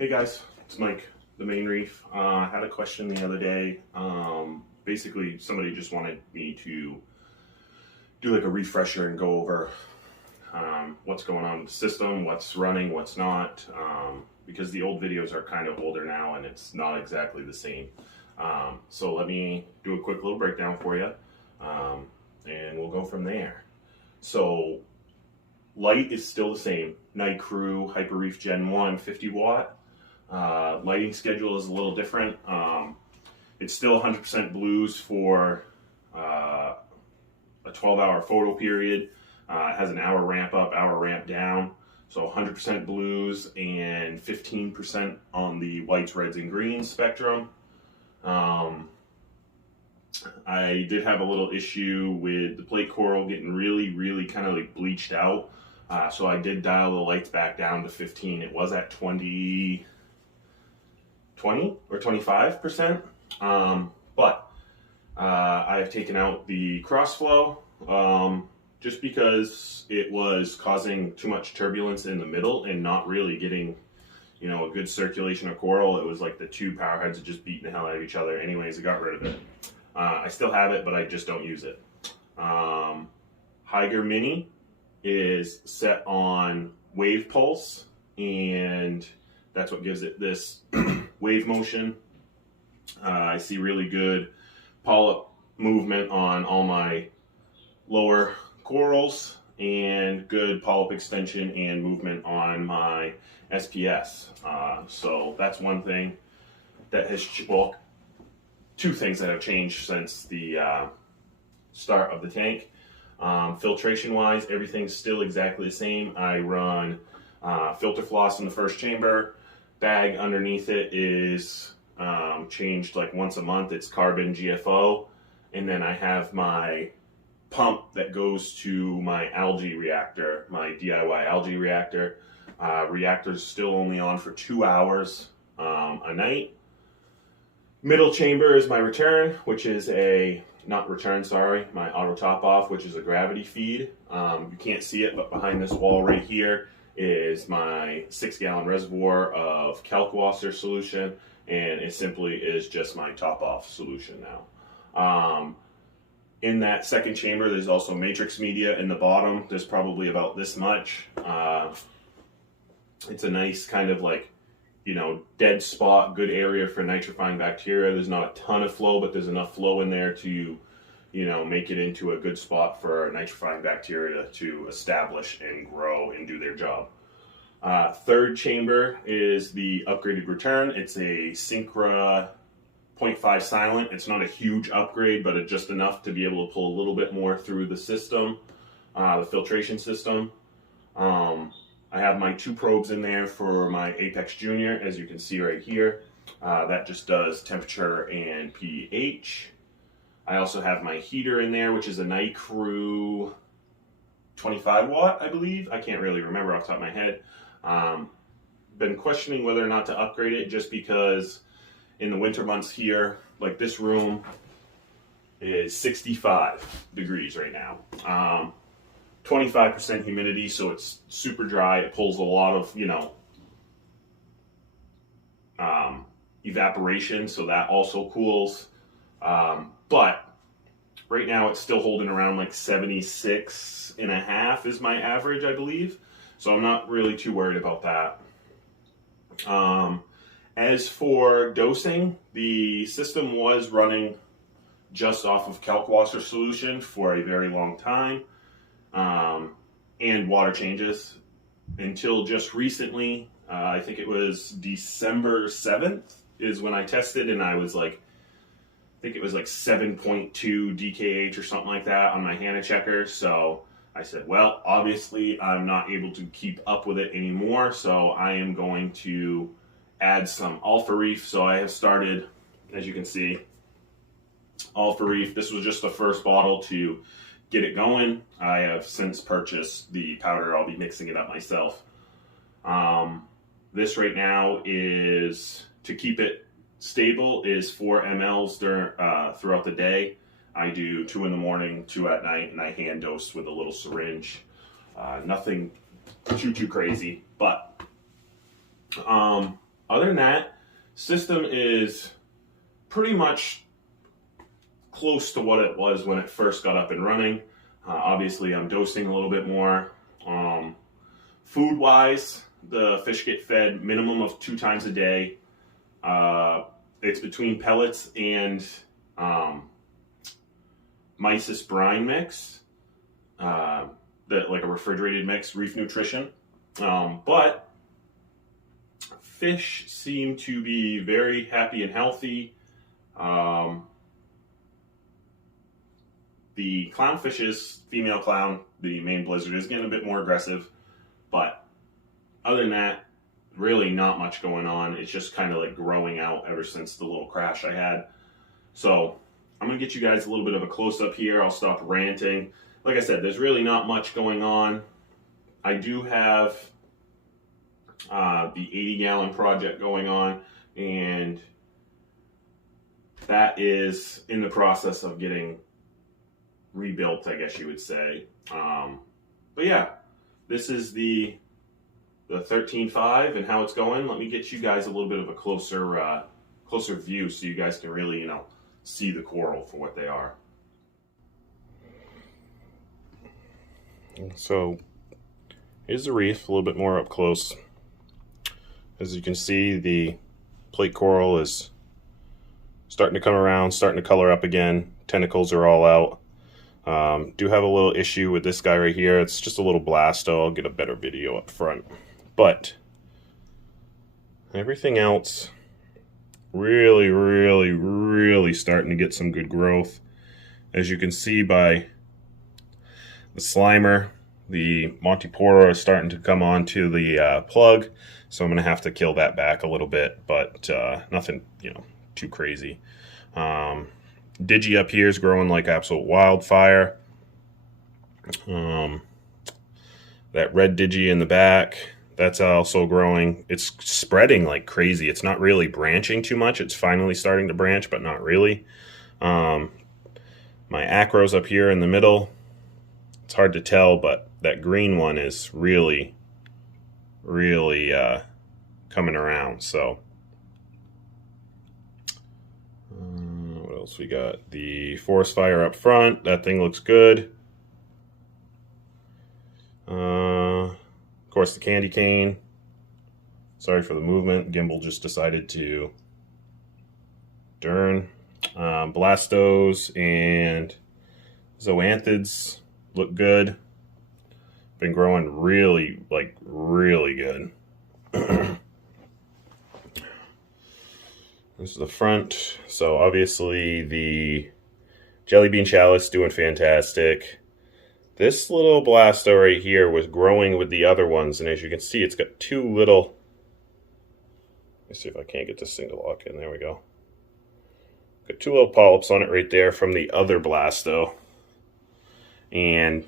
Hey guys, it's Mike, the main Reef. I had a question the other day. Basically, somebody just wanted me to do like a refresher and go over what's going on with the system, what's running, what's not, because the old videos are kind of older now and it's not exactly the same. So let me do a quick little breakdown for you, and we'll go from there. So light is still the same. Night Crew Hyper Reef Gen 1 50 watt. Lighting schedule is a little different. It's still 100% blues for a 12-hour photo period. It has an hour ramp up, hour ramp down. So 100% blues and 15% on the whites, reds, and greens spectrum. I did have a little issue with the plate coral getting really kind of like bleached out. So I did dial the lights back down to 15. It was at 20 or 25%. But I have taken out the cross flow just because it was causing too much turbulence in the middle and not really getting, a good circulation of coral. It was like the two power heads are just beating the hell out of each other. Anyways, I got rid of it. I still have it, but I just don't use it. Higer Mini is set on wave pulse, and that's what gives it this wave motion. I see really good polyp movement on all my lower corals and good polyp extension and movement on my SPS. So that's one thing that has, well, two things that have changed since the start of the tank. Filtration wise, everything's still exactly the same. I run filter floss in the first chamber. Bag underneath it is changed like once a month. It's carbon GFO. And then I have my pump that goes to my algae reactor, my DIY algae reactor. Reactor's still only on for 2 hours a night. Middle chamber is my return, which is my auto top off, which is a gravity feed. You can't see it, but behind this wall right here is my 6-gallon reservoir of kalkwasser solution, and it simply is just my top off solution now. In that second chamber, there's also matrix media in the bottom. There's probably about this much. It's a nice kind of like, dead spot, good area for nitrifying bacteria. There's not a ton of flow, but there's enough flow in there to, make it into a good spot for nitrifying bacteria to establish and grow and do their job. Third chamber is the upgraded return. It's a Syncra 0.5 silent. It's not a huge upgrade, but it's just enough to be able to pull a little bit more through the system, the filtration system. I have my 2 probes in there for my Apex Junior, as you can see right here. That just does temperature and pH. I also have my heater in there, which is a Night Crew 25 watt, I believe. I can't really remember off the top of my head. Been questioning whether or not to upgrade it, just because in the winter months here, like this room is 65 degrees right now. 25% humidity, so it's super dry. It pulls a lot of, evaporation, so that also cools. But right now it's still holding around like 76.5 is my average, I believe. So I'm not really too worried about that. As for dosing, the system was running just off of kalkwasser solution for a very long time. And water changes until just recently. I think it was December 7th is when I tested, and I was like, I think it was like 7.2 DKH or something like that on my HANA checker. So I said, well, obviously I'm not able to keep up with it anymore, so I am going to add some Alpha Reef. So I have started, as you can see, Alpha Reef. This was just the first bottle to get it going. I have since purchased the powder. I'll be mixing it up myself. This right now is, to keep it stable, is 4 mLs throughout the day. I do 2 in the morning, 2 at night, and I hand dose with a little syringe. Nothing too crazy, but Other than that, system is pretty much close to what it was when it first got up and running. Obviously, I'm dosing a little bit more. Food-wise, the fish get fed minimum of 2 times a day. It's between pellets and mysis brine mix, like a refrigerated mix, Reef Nutrition. But fish seem to be very happy and healthy. The clownfishes, female clown, the main blizzard, is getting a bit more aggressive. But other than that, really not much going on. It's just kind of like growing out ever since the little crash I had. So I'm going to get you guys a little bit of a close-up here. I'll stop ranting. Like I said, there's really not much going on. I do have the 80-gallon project going on, and that is in the process of getting rebuilt, I guess you would say. But yeah, this is the 13.5 and how it's going. Let me get you guys a little bit of a closer view so you guys can really, see the coral for what they are. So here's the reef, a little bit more up close. As you can see, the plate coral is starting to come around, starting to color up again. Tentacles are all out. Do have a little issue with this guy right here. It's just a little blasto. I'll get a better video up front. But everything else, really, really, really starting to get some good growth. As you can see by the Slimer, the Montipora is starting to come onto the plug. So I'm going to have to kill that back a little bit, but nothing, too crazy. Digi up here is growing like absolute wildfire. That red Digi in the back, that's also growing. It's spreading like crazy. It's not really branching too much. It's finally starting to branch, but not really. My acros up here in the middle, it's hard to tell, but that green one is really, really coming around. So what else we got? The forest fire up front, that thing looks good. Of course, the candy cane. Sorry for the movement. Gimbal just decided to turn. Blastos and zoanthids look good. Been growing really, really good. This is the front. So obviously the jelly bean chalice doing fantastic. This little blasto right here was growing with the other ones, and as you can see, it's got 2 little. Let me see if I can't get this thing to lock in. There we go. Got 2 little polyps on it right there from the other blasto, and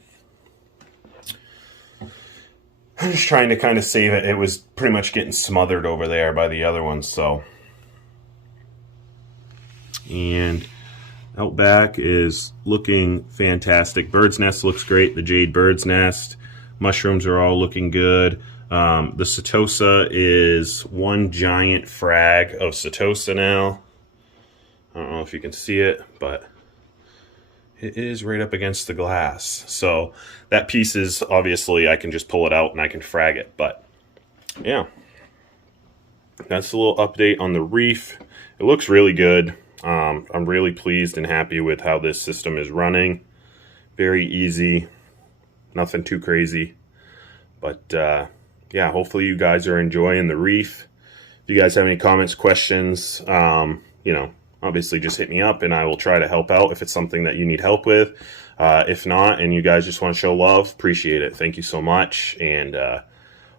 I'm just trying to kind of save it. It was pretty much getting smothered over there by the other ones, so. And out back is looking fantastic. Bird's nest looks great. The jade bird's nest. Mushrooms are all looking good. The Setosa is one giant frag of Setosa now. I don't know if you can see it, but it is right up against the glass. So that piece is obviously, I can just pull it out and I can frag it. But yeah, that's a little update on the reef. It looks really good. I'm really pleased and happy with how this system is running. Very easy, nothing too crazy. But yeah, hopefully you guys are enjoying the reef. If you guys have any comments, questions, obviously just hit me up and I will try to help out if it's something that you need help with. If not, and you guys just want to show love, appreciate it. Thank you so much. And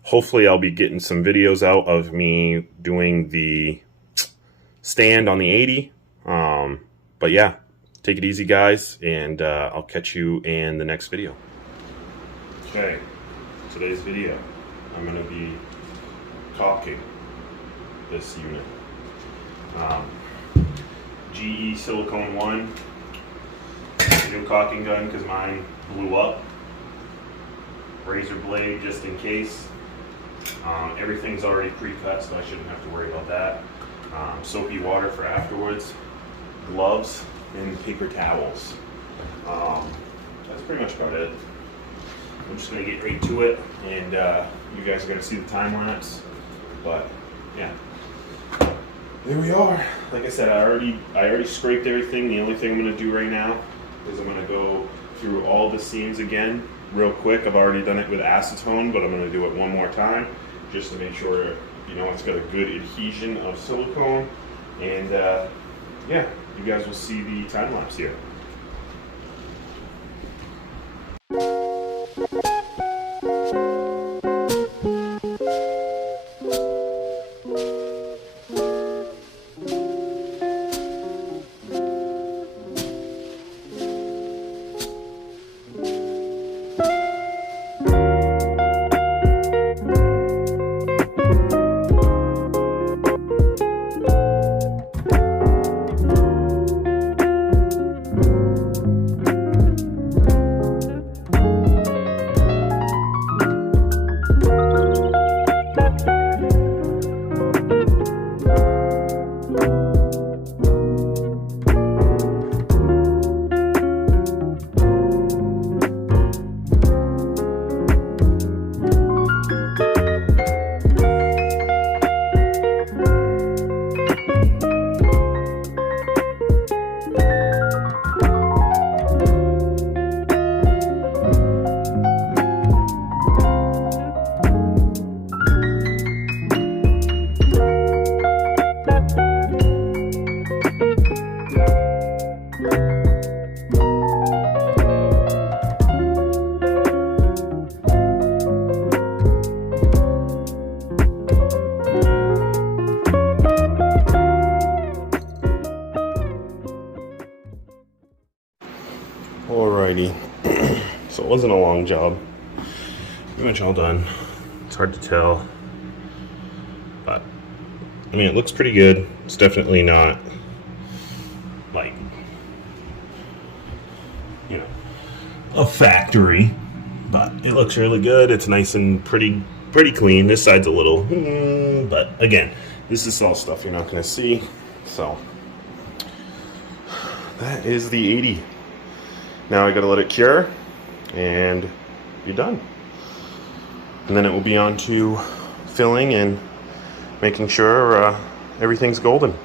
hopefully I'll be getting some videos out of me doing the stand on the 80. But yeah, take it easy, guys, and I'll catch you in the next video. Okay, today's video, I'm going to be caulking this unit. GE Silicone 1, new caulking gun because mine blew up. Razor blade just in case. Everything's already pre-cut, so I shouldn't have to worry about that. Soapy water for afterwards, gloves, and paper towels. That's pretty much about it. I'm just gonna get right to it, and you guys are gonna see the time lapse. But yeah, there we are. Like I said, I already scraped everything. The only thing I'm gonna do right now is I'm gonna go through all the seams again real quick. I've already done it with acetone, but I'm gonna do it one more time just to make sure it's got a good adhesion of silicone. And yeah, you guys will see the time lapse here. Alrighty, so it wasn't a long job, pretty much all done. It's hard to tell, but I mean, it looks pretty good. It's definitely not like, a factory, but it looks really good. It's nice and pretty clean. This side's a little, but again, this is all stuff you're not going to see. So that is the 80. Now I got to let it cure and be done. And then it will be on to filling and making sure everything's golden.